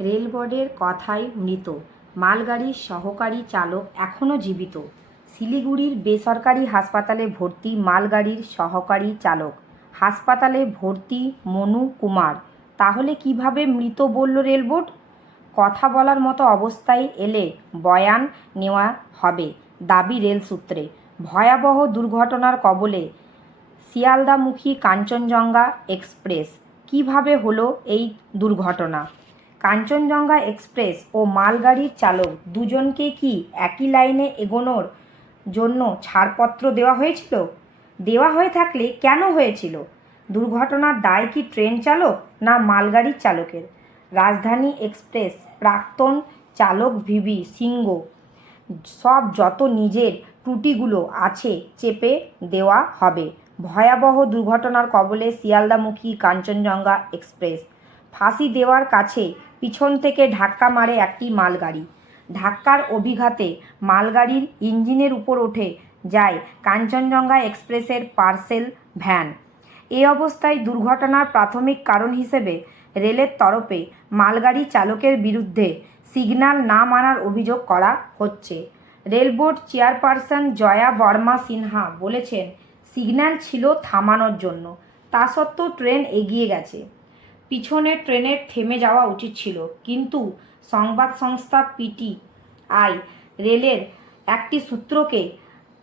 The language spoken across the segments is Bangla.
রেলবোর্ডের কথায় মৃত মালগাড়ির সহকারী চালক এখনও জীবিত। শিলিগুড়ির বেসরকারি হাসপাতালে ভর্তি মালগাড়ির সহকারী চালক। হাসপাতালে ভর্তি মনু কুমার। তাহলে কিভাবে মৃত বলল রেলবোর্ড? কথা বলার মতো অবস্থায় এলে বয়ান নেওয়া হবে, দাবি রেল সূত্রে। ভয়াবহ দুর্ঘটনার কবলে শিয়ালদামুখী কাঞ্চনজঙ্ঘা এক্সপ্রেস। কিভাবে হলো এই দুর্ঘটনা? কাঞ্চনজঙ্ঘা এক্সপ্রেস ও মালগাড়ির চালক দুজনকে কি একই লাইনে এগোনোর জন্য ছাড়পত্র দেওয়া হয়েছিল? দেওয়া হয়ে থাকলে কেন হয়েছিল? দুর্ঘটনার দায় কি ট্রেন চালক না মালগাড়ির চালকের? রাজধানী এক্সপ্রেস প্রাক্তন চালক ভিভি সিংহ সব যত নিজের ত্রুটিগুলো আছে চেপে দেওয়া হবে। ভয়াবহ দুর্ঘটনার কবলে শিয়ালদামুখী কাঞ্চনজঙ্ঘা এক্সপ্রেস। ফাঁসি দেওয়ার কাছে পিছন থেকে ধাক্কা মারে একটি মালগাড়ি। ধাক্কার অভিঘাতে মালগাড়ির ইঞ্জিনের উপর উঠে যায় কাঞ্চনজঙ্ঘা এক্সপ্রেসের পার্সেল ভ্যান। এই অবস্থায় দুর্ঘটনার প্রাথমিক কারণ হিসেবে রেলের তরফে মালগাড়ি চালকের বিরুদ্ধে সিগন্যাল না মানার অভিযোগ করা হচ্ছে। রেলবোর্ড চেয়ারপারসন জয়া বর্মা সিনহা বলেছেন, সিগন্যাল ছিল থামানোর জন্য, তা সত্ত্বেও ট্রেন এগিয়ে গেছে। পিছনের ট্রেনের থেমে যাওয়া উচিত ছিল। কিন্তু সংবাদ সংস্থা পিটিআই রেলের একটি সূত্রকে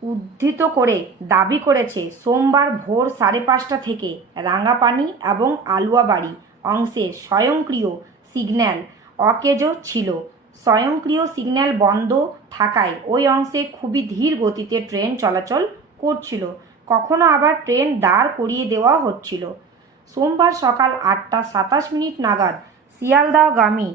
উদ্ধৃত করে দাবি করেছে, সোমবার ভোর 5:30 থেকে রাঙ্গাপানি এবং আলুয়াবাড়ি অংশে স্বয়ংক্রিয় সিগন্যাল অকেজো ছিল। স্বয়ংক্রিয় সিগন্যাল বন্ধ থাকায় ওই অংশে খুবই ধীর গতিতে ট্রেন চলাচল করছিল। কখনো আবার ট্রেন দাঁড় করিয়ে দেওয়া হচ্ছিল। সোমবার সকাল 8:27 নাগাদ শিয়ালদাগামী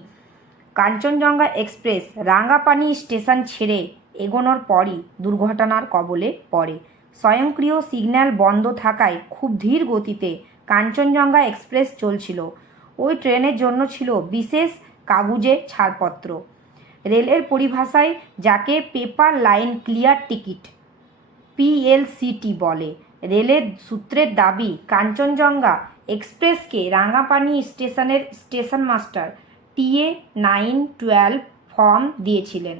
কাঞ্চনজঙ্ঘা এক্সপ্রেস রাঙ্গাপানি স্টেশন ছেড়ে এগোনোর পরই দুর্ঘটনার কবলে পড়ে। স্বয়ংক্রিয় সিগন্যাল বন্ধ থাকায় খুব ধীর গতিতে কাঞ্চনজঙ্ঘা এক্সপ্রেস চলছিল। ওই ট্রেনের জন্য ছিল বিশেষ কাগুজে ছাড়পত্র। রেলের পরিভাষায় যাকে পেপার লাইন ক্লিয়ার টিকিট পিএলসিটি বলে। রেলের সূত্রের দাবি, কাঞ্চনজঙ্ঘা এক্সপ্রেসকে রাঙ্গাপানি স্টেশনের স্টেশন মাস্টার TA912 ফর্ম দিয়েছিলেন।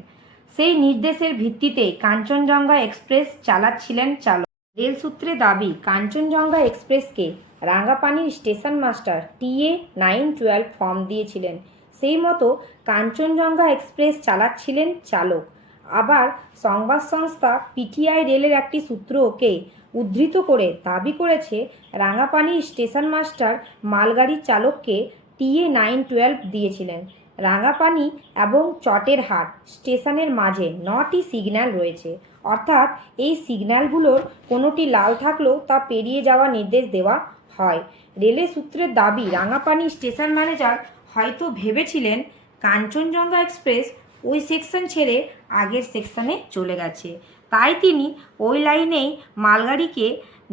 সেই নির্দেশের ভিত্তিতে কাঞ্চনজঙ্ঘা এক্সপ্রেস চালাচ্ছিলেন চালক। রেল সূত্রে দাবি, কাঞ্চনজঙ্ঘা এক্সপ্রেসকে রাঙ্গাপানির স্টেশন মাস্টার TA912 ফর্ম দিয়েছিলেন। সেই মতো কাঞ্চনজঙ্ঘা এক্সপ্রেস চালাচ্ছিলেন চালক। আবার সংবাদ সংস্থা পিটিআই রেলের একটি সূত্রকে উদ্ধৃত করে দাবি করেছে, রাঙ্গাপানির স্টেশন মাস্টার মালগাড়ির চালককে TA912 দিয়েছিলেন। রাঙ্গাপানি এবং চটেরহাট স্টেশনের মাঝে 9টি সিগন্যাল রয়েছে। অর্থাৎ এই সিগন্যালগুলোর কোনোটি লাল থাকলেও তা পেরিয়ে যাওয়ার নির্দেশ দেওয়া হয়। রেলের সূত্রের দাবি, রাঙ্গাপানি স্টেশন ম্যানেজার হয়তো ভেবেছিলেন কাঞ্চনজঙ্ঘা এক্সপ্রেস ওই সেকশন ছেড়ে আগের সেকশনে চলে গেছে, তাই তিনি ওই লাইনেই মালগাড়িকে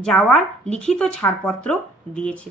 যাওয়ার লিখিত ছাড়পত্র দিয়েছিলেন।